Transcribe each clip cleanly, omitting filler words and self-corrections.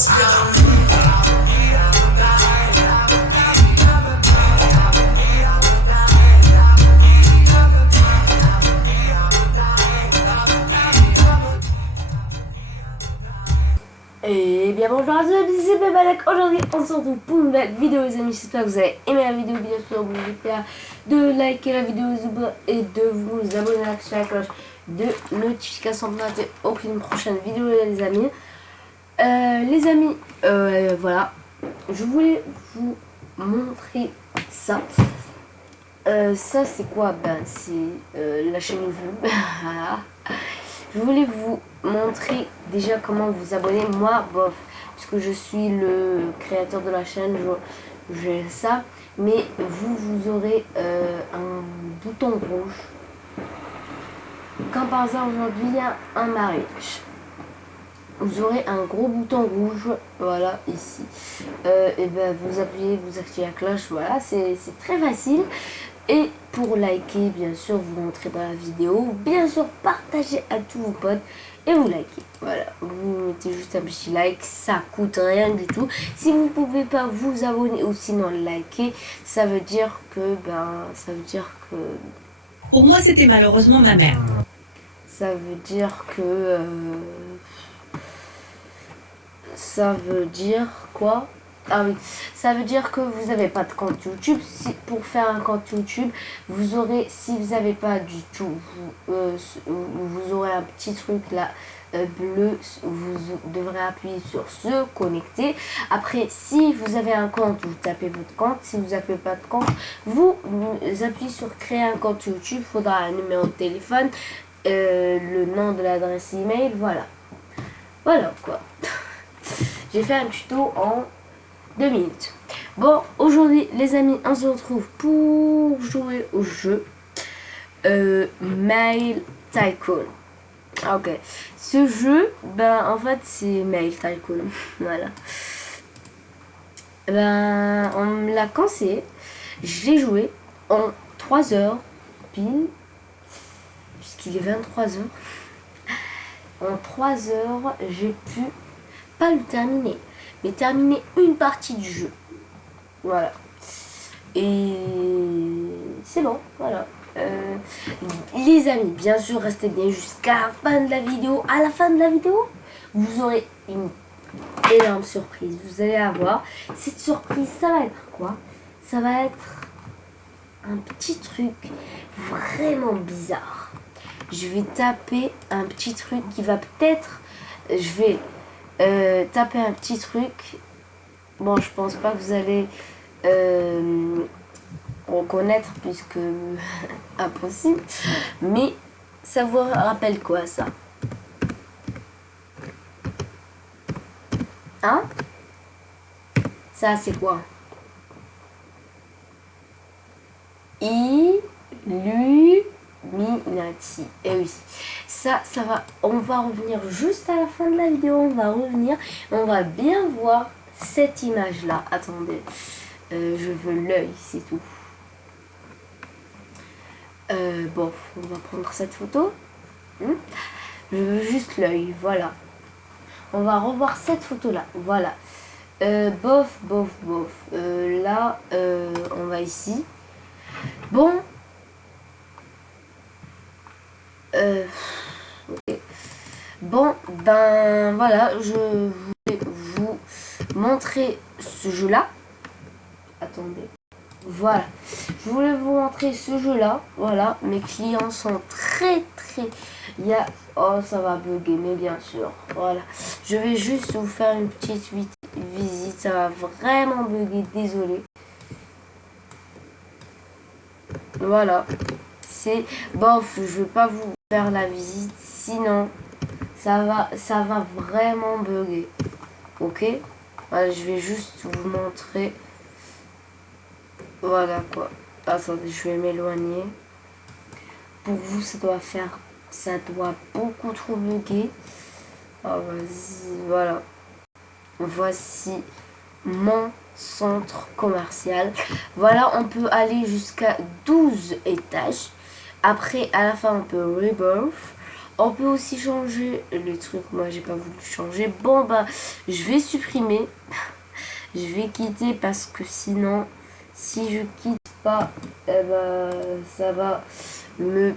Et bien bonjour à tous, c'est Bebalek. Aujourd'hui on se retrouve pour une nouvelle vidéo les amis. J'espère que vous avez aimé la vidéo. Bien sûr n'oubliez pas de liker la vidéo et de vous abonner à la cloche de notification pour ne rater aucune prochaine vidéo les amis. Voilà, je voulais vous montrer ça. Ça c'est quoi? Ben c'est la chaîne YouTube. Je voulais vous montrer déjà comment vous abonner. Moi, bof, puisque je suis le créateur de la chaîne, j'ai ça. Mais vous aurez un bouton rouge. Quand par exemple aujourd'hui il y a un mariage, vous aurez un gros bouton rouge, voilà, ici. Et ben vous appuyez, vous activez la cloche, voilà, c'est très facile. Et pour liker, bien sûr, vous montrez dans la vidéo. Bien sûr, partagez à tous vos potes et vous likez. Voilà, vous mettez juste un petit like, ça coûte rien du tout. Si vous ne pouvez pas vous abonner ou sinon liker, ça veut dire que, Pour moi, c'était malheureusement ma mère. Ça veut dire que... ça veut dire quoi? Ah oui, ça veut dire que vous n'avez pas de compte YouTube. Si, pour faire un compte YouTube, vous aurez, si vous n'avez pas du tout, vous aurez un petit truc là bleu, vous devrez appuyer sur se connecter. Après, si vous avez un compte, vous tapez votre compte. Si vous n'avez pas de compte, vous appuyez sur créer un compte YouTube. Il faudra un numéro de téléphone, le nom de l'adresse email, voilà. Voilà quoi. J'ai fait un tuto en 2 minutes. Bon, aujourd'hui, les amis, on se retrouve pour jouer au jeu Mail Tycoon. Ok. Ce jeu, ben, en fait, c'est Mail Tycoon. Voilà. Ben, on me l'a conseillé. J'ai joué en 3 heures pile, puisqu'il est 23 heures. En 3 heures, j'ai pu pas le terminer, mais terminer une partie du jeu. Voilà. Et c'est bon, voilà. Les amis, bien sûr, restez bien jusqu'à la fin de la vidéo. À la fin de la vidéo, vous aurez une énorme surprise. Vous allez avoir cette surprise. Ça va être quoi? Ça va être un petit truc vraiment bizarre. Je vais taper un petit truc qui va peut-être... Je vais taper un petit truc. Bon, je pense pas que vous allez reconnaître puisque impossible. Mais ça vous rappelle quoi ça? Hein? Ça c'est quoi? Illuminati. Et oui, ça va. On va revenir juste à la fin de la vidéo. On va revenir. On va bien voir cette image là. Attendez, je veux l'œil, c'est tout. Bon, on va prendre cette photo. Je veux juste l'œil, voilà. On va revoir cette photo là, voilà. Bof. Là, on va ici. Bon. Okay. Bon, ben voilà, je voulais vous montrer ce jeu là. Attendez. Voilà, je voulais vous montrer ce jeu là. Voilà, mes clients sont très. Il y a... Oh, ça va bugger, mais bien sûr. Voilà, je vais juste vous faire une petite visite. Ça va vraiment bugger, désolé. Voilà, c'est bof. Je veux pas vous faire la visite, sinon ça va vraiment bugger. Ok, voilà, je vais juste vous montrer. Voilà quoi. Attendez, je vais m'éloigner. Pour vous, ça doit beaucoup trop bugger. Oh, vas-y, voilà. Voici mon centre commercial. Voilà, on peut aller jusqu'à 12 étages. Après, à la fin, on peut rebirth. On peut aussi changer le truc. Moi, j'ai pas voulu changer. Bon, bah, je vais supprimer. Je vais quitter parce que sinon, si je quitte pas, eh ben, ça va bugger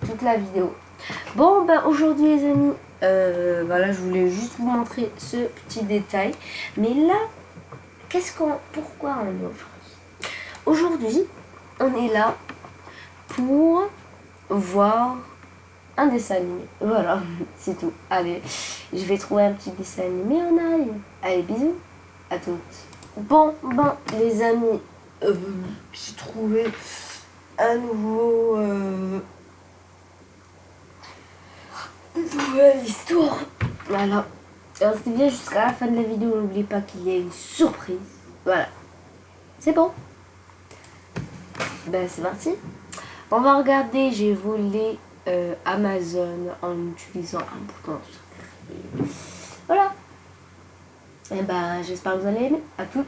toute la vidéo. Bon, bah, aujourd'hui, les amis, voilà, je voulais juste vous montrer ce petit détail. Mais là, pourquoi on est aujourd'hui? Aujourd'hui, on est là pour voir un dessin animé. Voilà, c'est tout. Allez, je vais trouver un petit dessin animé, on arrive. Allez, bisous à toutes. Bon, les amis, j'ai trouvé un une nouvelle histoire. Voilà. Alors, restez bien jusqu'à la fin de la vidéo. N'oubliez pas qu'il y a une surprise. Voilà. C'est bon. Ben, c'est parti. On va regarder. J'ai volé Amazon en utilisant un bouton secret. Voilà. Et ben, j'espère que vous allez aimer. À toutes.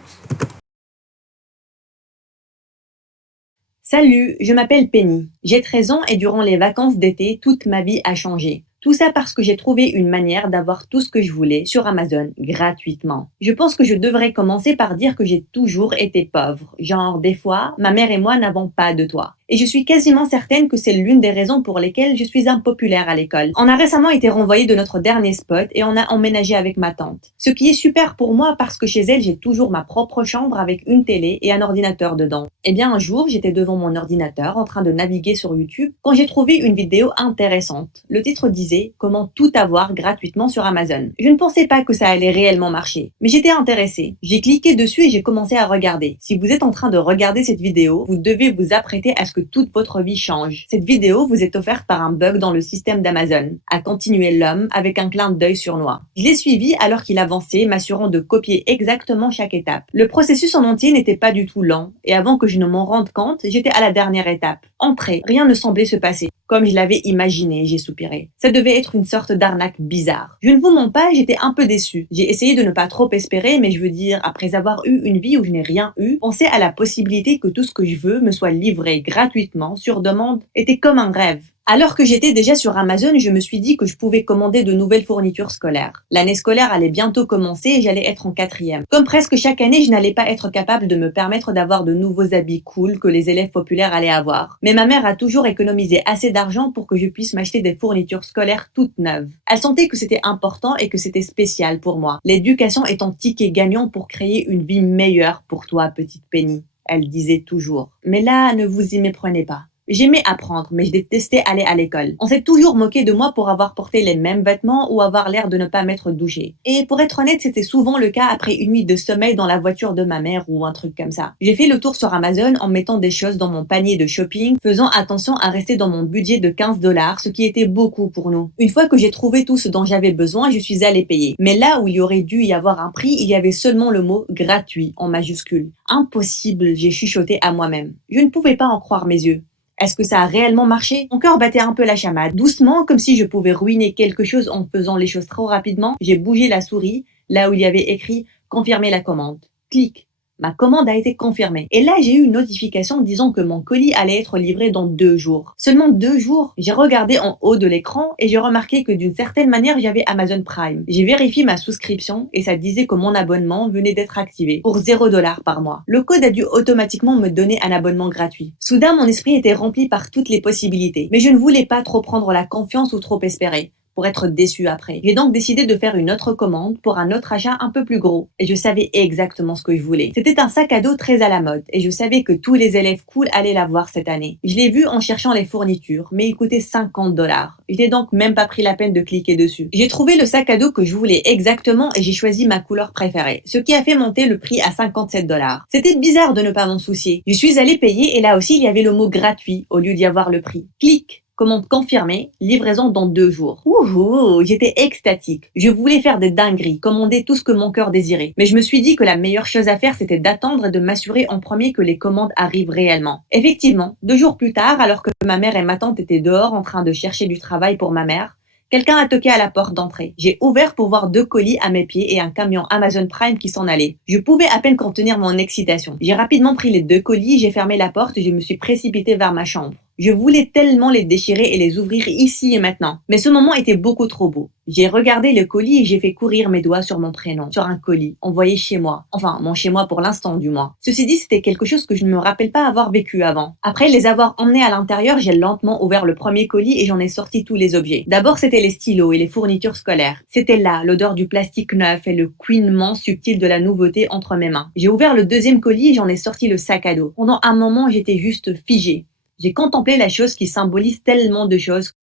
Salut, je m'appelle Penny. J'ai 13 ans et durant les vacances d'été, toute ma vie a changé. Tout ça parce que j'ai trouvé une manière d'avoir tout ce que je voulais sur Amazon gratuitement. Je pense que je devrais commencer par dire que j'ai toujours été pauvre. Genre, des fois, ma mère et moi n'avons pas de toit. Et je suis quasiment certaine que c'est l'une des raisons pour lesquelles je suis impopulaire à l'école. On a récemment été renvoyé de notre dernier spot et on a emménagé avec ma tante. Ce qui est super pour moi parce que chez elle, j'ai toujours ma propre chambre avec une télé et un ordinateur dedans. Eh bien, un jour, j'étais devant mon ordinateur en train de naviguer sur YouTube quand j'ai trouvé une vidéo intéressante. Le titre disait « Comment tout avoir gratuitement sur Amazon ». Je ne pensais pas que ça allait réellement marcher, mais j'étais intéressée. J'ai cliqué dessus et j'ai commencé à regarder. Si vous êtes en train de regarder cette vidéo, vous devez vous apprêter à ce que toute votre vie change. Cette vidéo vous est offerte par un bug dans le système d'Amazon, a continué l'homme avec un clin d'œil sournois. Je l'ai suivi alors qu'il avançait, m'assurant de copier exactement chaque étape. Le processus en entier n'était pas du tout lent, et avant que je ne m'en rende compte, j'étais à la dernière étape. Entrer, rien ne semblait se passer. Comme je l'avais imaginé, j'ai soupiré. Ça devait être une sorte d'arnaque bizarre. Je ne vous mens pas, j'étais un peu déçue. J'ai essayé de ne pas trop espérer, mais je veux dire, après avoir eu une vie où je n'ai rien eu, penser à la possibilité que tout ce que je veux me soit livré gratuitement, sur demande, était comme un rêve. Alors que j'étais déjà sur Amazon, je me suis dit que je pouvais commander de nouvelles fournitures scolaires. L'année scolaire allait bientôt commencer et j'allais être en 4e. Comme presque chaque année, je n'allais pas être capable de me permettre d'avoir de nouveaux habits cool que les élèves populaires allaient avoir. Mais ma mère a toujours économisé assez d'argent pour que je puisse m'acheter des fournitures scolaires toutes neuves. Elle sentait que c'était important et que c'était spécial pour moi. L'éducation est un ticket gagnant pour créer une vie meilleure pour toi, petite Penny. Elle disait toujours. Mais là, ne vous y méprenez pas. J'aimais apprendre, mais je détestais aller à l'école. On s'est toujours moqué de moi pour avoir porté les mêmes vêtements ou avoir l'air de ne pas m'être douché. Et pour être honnête, c'était souvent le cas après une nuit de sommeil dans la voiture de ma mère ou un truc comme ça. J'ai fait le tour sur Amazon en mettant des choses dans mon panier de shopping, faisant attention à rester dans mon budget de 15 $, ce qui était beaucoup pour nous. Une fois que j'ai trouvé tout ce dont j'avais besoin, je suis allée payer. Mais là où il y aurait dû y avoir un prix, il y avait seulement le mot « gratuit » en majuscule. Impossible, j'ai chuchoté à moi-même. Je ne pouvais pas en croire mes yeux. Est-ce que ça a réellement marché? Mon cœur battait un peu la chamade. Doucement, comme si je pouvais ruiner quelque chose en faisant les choses trop rapidement, j'ai bougé la souris, là où il y avait écrit « Confirmer la commande ». Clic. Ma commande a été confirmée. Et là, j'ai eu une notification disant que mon colis allait être livré dans 2 jours. Seulement 2 jours? J'ai regardé en haut de l'écran et j'ai remarqué que d'une certaine manière, j'avais Amazon Prime. J'ai vérifié ma souscription et ça disait que mon abonnement venait d'être activé pour 0 $ par mois. Le code a dû automatiquement me donner un abonnement gratuit. Soudain, mon esprit était rempli par toutes les possibilités. Mais je ne voulais pas trop prendre la confiance ou trop espérer, pour être déçu après. J'ai donc décidé de faire une autre commande pour un autre achat un peu plus gros. Et je savais exactement ce que je voulais. C'était un sac à dos très à la mode. Et je savais que tous les élèves cool allaient l'avoir cette année. Je l'ai vu en cherchant les fournitures, mais il coûtait 50 $. Je n'ai donc même pas pris la peine de cliquer dessus. J'ai trouvé le sac à dos que je voulais exactement et j'ai choisi ma couleur préférée. Ce qui a fait monter le prix à 57 $. C'était bizarre de ne pas m'en soucier. Je suis allée payer et là aussi il y avait le mot gratuit au lieu d'y avoir le prix. Clic. Commande confirmée, livraison dans 2 jours. Ouh, j'étais extatique. Je voulais faire des dingueries, commander tout ce que mon cœur désirait. Mais je me suis dit que la meilleure chose à faire, c'était d'attendre et de m'assurer en premier que les commandes arrivent réellement. Effectivement, 2 jours plus tard, alors que ma mère et ma tante étaient dehors en train de chercher du travail pour ma mère, quelqu'un a toqué à la porte d'entrée. J'ai ouvert pour voir 2 colis à mes pieds et un camion Amazon Prime qui s'en allait. Je pouvais à peine contenir mon excitation. J'ai rapidement pris les 2 colis, j'ai fermé la porte et je me suis précipitée vers ma chambre. Je voulais tellement les déchirer et les ouvrir ici et maintenant. Mais ce moment était beaucoup trop beau. J'ai regardé le colis et j'ai fait courir mes doigts sur mon prénom, sur un colis, envoyé chez moi. Enfin, mon chez moi pour l'instant du moins. Ceci dit, c'était quelque chose que je ne me rappelle pas avoir vécu avant. Après les avoir emmenés à l'intérieur, j'ai lentement ouvert le premier colis et j'en ai sorti tous les objets. D'abord, c'était les stylos et les fournitures scolaires. C'était là, l'odeur du plastique neuf et le couinement subtil de la nouveauté entre mes mains. J'ai ouvert le deuxième colis et j'en ai sorti le sac à dos. Pendant un moment, j'étais juste figée. J'ai contemplé la chose qui symbolise tellement de choses.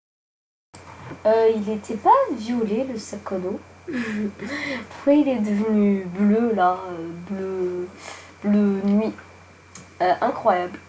Il était pas violet le sac à dos. Pourquoi il est devenu bleu là, bleu nuit. Incroyable.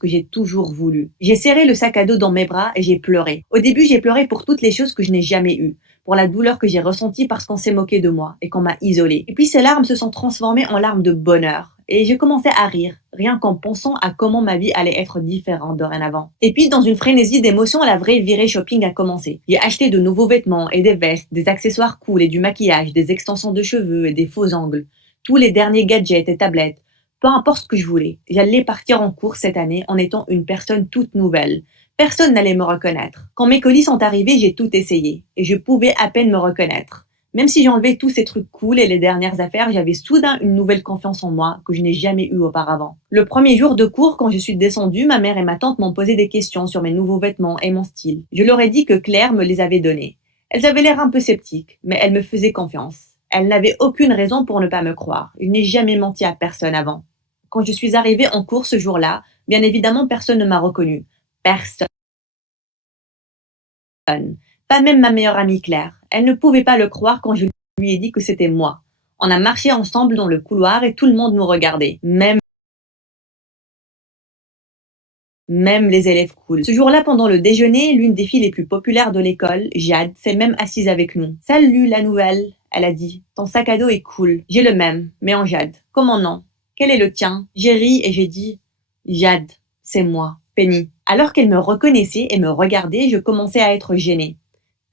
Que j'ai toujours voulu. J'ai serré le sac à dos dans mes bras et j'ai pleuré. Au début, j'ai pleuré pour toutes les choses que je n'ai jamais eues, pour la douleur que j'ai ressentie parce qu'on s'est moqué de moi et qu'on m'a isolée. Et puis ces larmes se sont transformées en larmes de bonheur. Et j'ai commencé à rire, rien qu'en pensant à comment ma vie allait être différente dorénavant. Et puis, dans une frénésie d'émotions, la vraie virée shopping a commencé. J'ai acheté de nouveaux vêtements et des vestes, des accessoires cool et du maquillage, des extensions de cheveux et des faux ongles. Tous les derniers gadgets et tablettes. Peu importe ce que je voulais, j'allais partir en cours cette année en étant une personne toute nouvelle. Personne n'allait me reconnaître. Quand mes colis sont arrivés, j'ai tout essayé. Et je pouvais à peine me reconnaître. Même si j'enlevais tous ces trucs cool et les dernières affaires, j'avais soudain une nouvelle confiance en moi que je n'ai jamais eue auparavant. Le premier jour de cours, quand je suis descendue, ma mère et ma tante m'ont posé des questions sur mes nouveaux vêtements et mon style. Je leur ai dit que Claire me les avait donnés. Elles avaient l'air un peu sceptiques, mais elles me faisaient confiance. Elles n'avaient aucune raison pour ne pas me croire. Je n'ai jamais menti à personne avant. Quand je suis arrivée en cours ce jour-là, bien évidemment, personne ne m'a reconnue. Personne. Pas même ma meilleure amie Claire. Elle ne pouvait pas le croire quand je lui ai dit que c'était moi. On a marché ensemble dans le couloir et tout le monde nous regardait. Même les élèves cool. Ce jour-là, pendant le déjeuner, l'une des filles les plus populaires de l'école, Jade, s'est même assise avec nous. Salut la nouvelle, elle a dit. Ton sac à dos est cool. J'ai le même, mais en Jade. Comment non? Quel est le tien? J'ai ri et j'ai dit Jade, c'est moi, Penny. Alors qu'elle me reconnaissait et me regardait, je commençais à être gênée.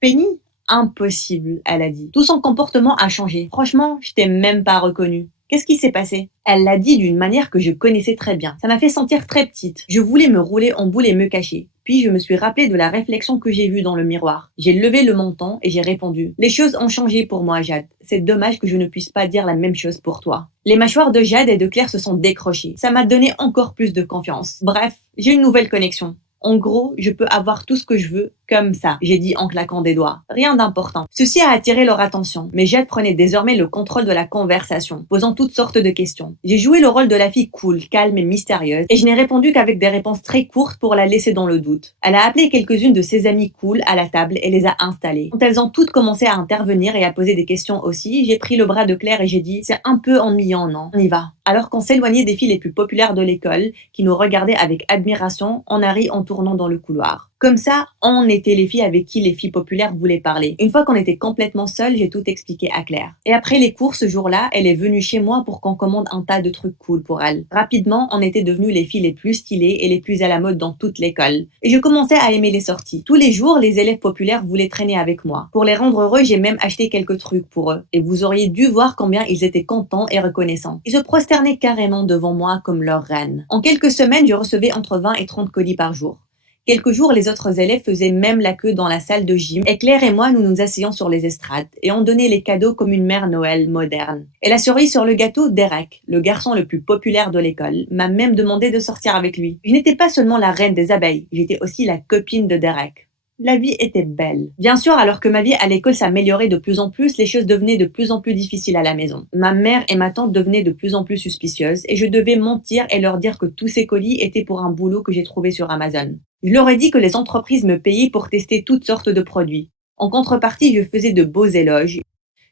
Penny? Impossible, elle a dit. Tout son comportement a changé. Franchement, je t'ai même pas reconnue. Qu'est-ce qui s'est passé? Elle l'a dit d'une manière que je connaissais très bien. Ça m'a fait sentir très petite. Je voulais me rouler en boule et me cacher. Puis je me suis rappelé de la réflexion que j'ai vue dans le miroir. J'ai levé le menton et j'ai répondu. Les choses ont changé pour moi, Jade. C'est dommage que je ne puisse pas dire la même chose pour toi. Les mâchoires de Jade et de Claire se sont décrochées. Ça m'a donné encore plus de confiance. Bref, j'ai une nouvelle connexion. En gros, je peux avoir tout ce que je veux, comme ça, j'ai dit en claquant des doigts. Rien d'important. Ceci a attiré leur attention, mais Jade prenait désormais le contrôle de la conversation, posant toutes sortes de questions. J'ai joué le rôle de la fille cool, calme et mystérieuse, et je n'ai répondu qu'avec des réponses très courtes pour la laisser dans le doute. Elle a appelé quelques-unes de ses amies cool à la table et les a installées. Quand elles ont toutes commencé à intervenir et à poser des questions aussi, j'ai pris le bras de Claire et j'ai dit « C'est un peu ennuyant, non? On y va ». Alors qu'on s'éloignait des filles les plus populaires de l'école, qui nous regardaient avec admiration, on a ri en tournant dans le couloir. Comme ça, on était les filles avec qui les filles populaires voulaient parler. Une fois qu'on était complètement seuls, j'ai tout expliqué à Claire. Et après les cours ce jour-là, elle est venue chez moi pour qu'on commande un tas de trucs cool pour elle. Rapidement, on était devenues les filles les plus stylées et les plus à la mode dans toute l'école. Et je commençais à aimer les sorties. Tous les jours, les élèves populaires voulaient traîner avec moi. Pour les rendre heureux, j'ai même acheté quelques trucs pour eux. Et vous auriez dû voir combien ils étaient contents et reconnaissants. Ils se prosternaient carrément devant moi comme leur reine. En quelques semaines, je recevais entre 20 et 30 colis par jour. Quelques jours, les autres élèves faisaient même la queue dans la salle de gym et Claire et moi, nous nous asseyions sur les estrades et on donnait les cadeaux comme une mère Noël moderne. Et la cerise sur le gâteau, Derek, le garçon le plus populaire de l'école, m'a même demandé de sortir avec lui. Je n'étais pas seulement la reine des abeilles, j'étais aussi la copine de Derek. La vie était belle. Bien sûr, alors que ma vie à l'école s'améliorait de plus en plus, les choses devenaient de plus en plus difficiles à la maison. Ma mère et ma tante devenaient de plus en plus suspicieuses et je devais mentir et leur dire que tous ces colis étaient pour un boulot que j'ai trouvé sur Amazon. Je leur ai dit que les entreprises me payaient pour tester toutes sortes de produits. En contrepartie, je faisais de beaux éloges.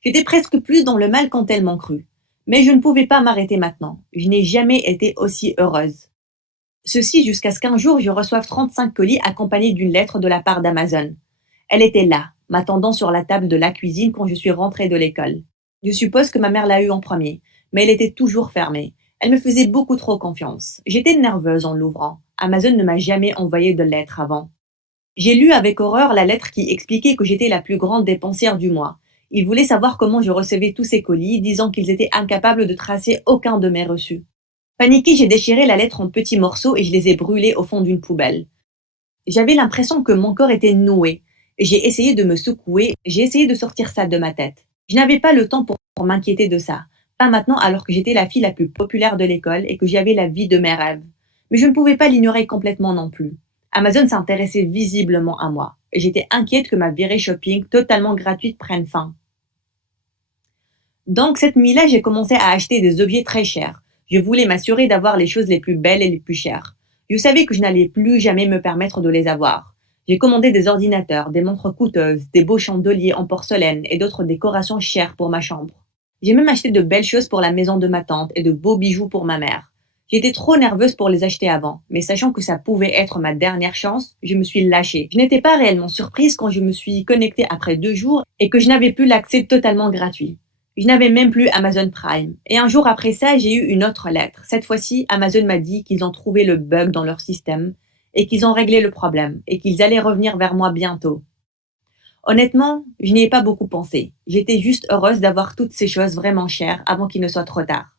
J'étais presque plus dans le mal quand elles m'ont cru. Mais je ne pouvais pas m'arrêter maintenant. Je n'ai jamais été aussi heureuse. Ceci jusqu'à ce qu'un jour, je reçoive 35 colis accompagnés d'une lettre de la part d'Amazon. Elle était là, m'attendant sur la table de la cuisine quand je suis rentrée de l'école. Je suppose que ma mère l'a eue en premier, mais elle était toujours fermée. Elle me faisait beaucoup trop confiance. J'étais nerveuse en l'ouvrant. Amazon ne m'a jamais envoyé de lettre avant. J'ai lu avec horreur la lettre qui expliquait que j'étais la plus grande dépensière du mois. Ils voulaient savoir comment je recevais tous ces colis, disant qu'ils étaient incapables de tracer aucun de mes reçus. Paniquée, j'ai déchiré la lettre en petits morceaux et je les ai brûlés au fond d'une poubelle. J'avais l'impression que mon corps était noué. J'ai essayé de me secouer, j'ai essayé de sortir ça de ma tête. Je n'avais pas le temps pour m'inquiéter de ça. Pas maintenant alors que j'étais la fille la plus populaire de l'école et que j'avais la vie de mes rêves. Mais je ne pouvais pas l'ignorer complètement non plus. Amazon s'intéressait visiblement à moi. Et j'étais inquiète que ma virée shopping totalement gratuite prenne fin. Donc cette nuit-là, j'ai commencé à acheter des objets très chers. Je voulais m'assurer d'avoir les choses les plus belles et les plus chères. Je savais que je n'allais plus jamais me permettre de les avoir. J'ai commandé des ordinateurs, des montres coûteuses, des beaux chandeliers en porcelaine et d'autres décorations chères pour ma chambre. J'ai même acheté de belles choses pour la maison de ma tante et de beaux bijoux pour ma mère. J'étais trop nerveuse pour les acheter avant, mais sachant que ça pouvait être ma dernière chance, je me suis lâchée. Je n'étais pas réellement surprise quand je me suis connectée après 2 jours et que je n'avais plus l'accès totalement gratuit. Je n'avais même plus Amazon Prime. Et un jour après ça, j'ai eu une autre lettre. Cette fois-ci, Amazon m'a dit qu'ils ont trouvé le bug dans leur système et qu'ils ont réglé le problème et qu'ils allaient revenir vers moi bientôt. Honnêtement, je n'y ai pas beaucoup pensé. J'étais juste heureuse d'avoir toutes ces choses vraiment chères avant qu'il ne soit trop tard.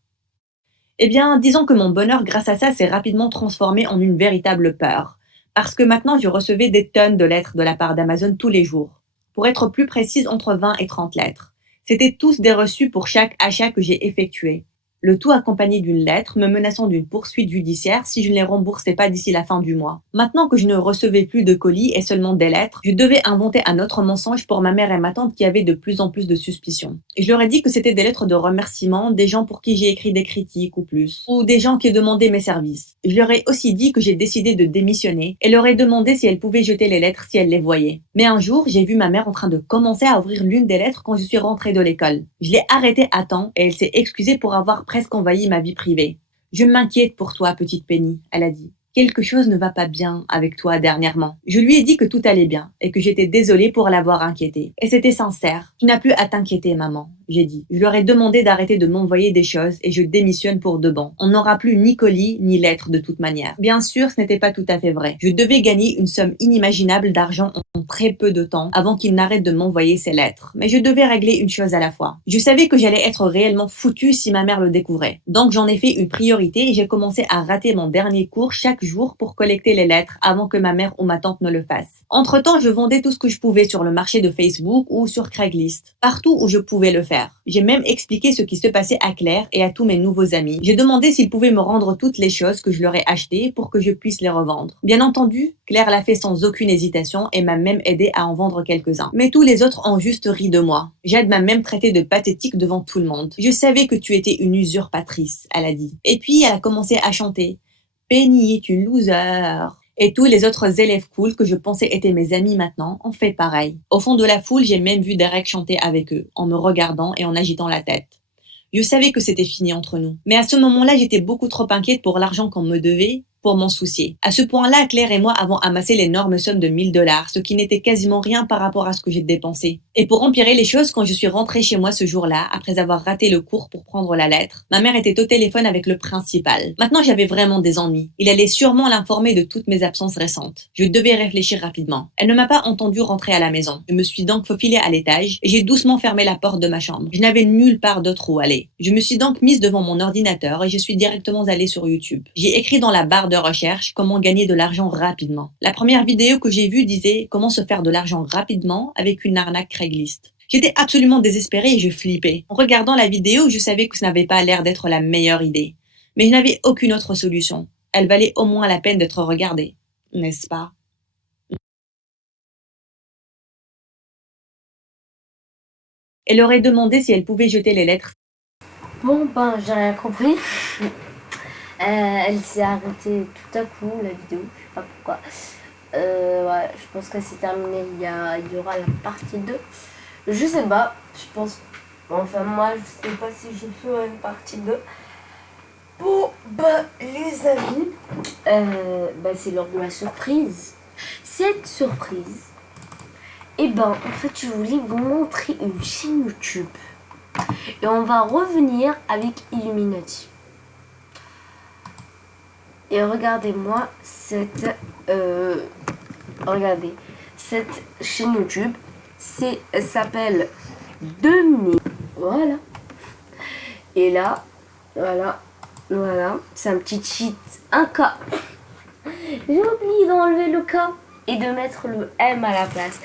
Eh bien, disons que mon bonheur grâce à ça s'est rapidement transformé en une véritable peur. Parce que maintenant, je recevais des tonnes de lettres de la part d'Amazon tous les jours. Pour être plus précise, entre 20 et 30 lettres. C'étaient tous des reçus pour chaque achat que j'ai effectué. Le tout accompagné d'une lettre me menaçant d'une poursuite judiciaire si je ne les remboursais pas d'ici la fin du mois. Maintenant que je ne recevais plus de colis et seulement des lettres, je devais inventer un autre mensonge pour ma mère et ma tante qui avaient de plus en plus de suspicions. Et je leur ai dit que c'était des lettres de remerciement, des gens pour qui j'ai écrit des critiques ou plus, ou des gens qui demandaient mes services. Je leur ai aussi dit que j'ai décidé de démissionner et leur ai demandé si elles pouvaient jeter les lettres si elles les voyaient. Mais un jour, j'ai vu ma mère en train de commencer à ouvrir l'une des lettres quand je suis rentrée de l'école. Je l'ai arrêtée à temps et elle s'est excusée pour avoir presque envahi ma vie privée. Je m'inquiète pour toi, petite Penny, elle a dit. Quelque chose ne va pas bien avec toi dernièrement. Je lui ai dit que tout allait bien et que j'étais désolée pour l'avoir inquiétée. Et c'était sincère. Tu n'as plus à t'inquiéter, maman, j'ai dit. Je leur ai demandé d'arrêter de m'envoyer des choses et je démissionne pour de bon. On n'aura plus ni colis ni lettres de toute manière. Bien sûr, ce n'était pas tout à fait vrai. Je devais gagner une somme inimaginable d'argent en très peu de temps avant qu'ils n'arrêtent de m'envoyer ces lettres. Mais je devais régler une chose à la fois. Je savais que j'allais être réellement foutue si ma mère le découvrait. Donc j'en ai fait une priorité et j'ai commencé à rater mon dernier cours chaque jour pour collecter les lettres avant que ma mère ou ma tante ne le fassent. Entre-temps, je vendais tout ce que je pouvais sur le marché de Facebook ou sur Craigslist, partout où je pouvais le faire. J'ai même expliqué ce qui se passait à Claire et à tous mes nouveaux amis. J'ai demandé s'ils pouvaient me rendre toutes les choses que je leur ai achetées pour que je puisse les revendre. Bien entendu, Claire l'a fait sans aucune hésitation et m'a même aidé à en vendre quelques-uns. Mais tous les autres ont juste ri de moi. Jade m'a même traité de pathétique devant tout le monde. Je savais que tu étais une usurpatrice, elle a dit. Et puis elle a commencé à chanter. Penny est une loser. Et tous les autres élèves cool que je pensais étaient mes amis maintenant ont fait pareil. Au fond de la foule, j'ai même vu Derek chanter avec eux, en me regardant et en agitant la tête. Je savais que c'était fini entre nous. Mais à ce moment-là, j'étais beaucoup trop inquiète pour l'argent qu'on me devait pour m'en soucier. À ce point-là, Claire et moi avons amassé l'énorme somme de $1000, ce qui n'était quasiment rien par rapport à ce que j'ai dépensé. Et pour empirer les choses, quand je suis rentrée chez moi ce jour-là, après avoir raté le cours pour prendre la lettre, ma mère était au téléphone avec le principal. Maintenant, j'avais vraiment des ennuis. Il allait sûrement l'informer de toutes mes absences récentes. Je devais réfléchir rapidement. Elle ne m'a pas entendu rentrer à la maison. Je me suis donc faufilée à l'étage et j'ai doucement fermé la porte de ma chambre. Je n'avais nulle part d'autre où aller. Je me suis donc mise devant mon ordinateur et je suis directement allée sur YouTube. J'ai écrit dans la barre de recherche comment gagner de l'argent rapidement. La première vidéo que j'ai vue disait comment se faire de l'argent rapidement avec une arnaque Craigslist. J'étais absolument désespérée et je flippais. En regardant la vidéo, je savais que ce n'avait pas l'air d'être la meilleure idée. Mais je n'avais aucune autre solution. Elle valait au moins la peine d'être regardée. N'est-ce pas? Elle aurait demandé si elle pouvait jeter les lettres. Bon, ben, j'ai rien compris. Elle s'est arrêtée tout à coup, la vidéo, je sais pas pourquoi. Ouais, je pense que c'est terminé, il y aura la partie 2. Je sais pas, je pense... Enfin, moi, je sais pas si je ferai une partie 2. Bon, bah, les amis, c'est l'heure de la surprise. Cette surprise, en fait, je voulais vous montrer une chaîne YouTube. Et on va revenir avec Illuminati. Et regardez-moi cette chaîne YouTube. Elle s'appelle Demi. Voilà. Et là, voilà. Voilà, c'est un petit cheat, un K. J'ai oublié d'enlever le K et de mettre le M à la place.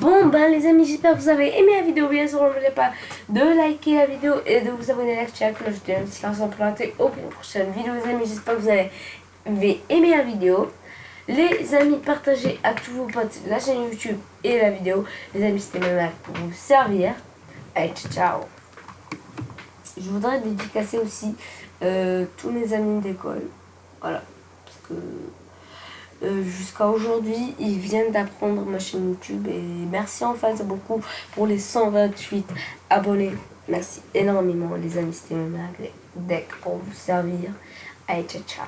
Bon ben les amis, j'espère que vous avez aimé la vidéo. Bien sûr, n'oubliez pas de liker la vidéo et de vous abonner à la cloche de notification pour rater aucune prochaine vidéo. Les amis, j'espère que vous avez aimé la vidéo. Les amis, partagez à tous vos potes la chaîne YouTube et la vidéo. Les amis, c'était même là pour vous servir. Allez, ciao. Je voudrais dédicacer aussi tous mes amis d'école. Voilà. Parce que jusqu'à aujourd'hui, ils viennent d'apprendre ma chaîne YouTube. Et merci enfin beaucoup pour les 128 abonnés. Merci énormément les amis. C'était même là pour vous servir. Allez, ciao.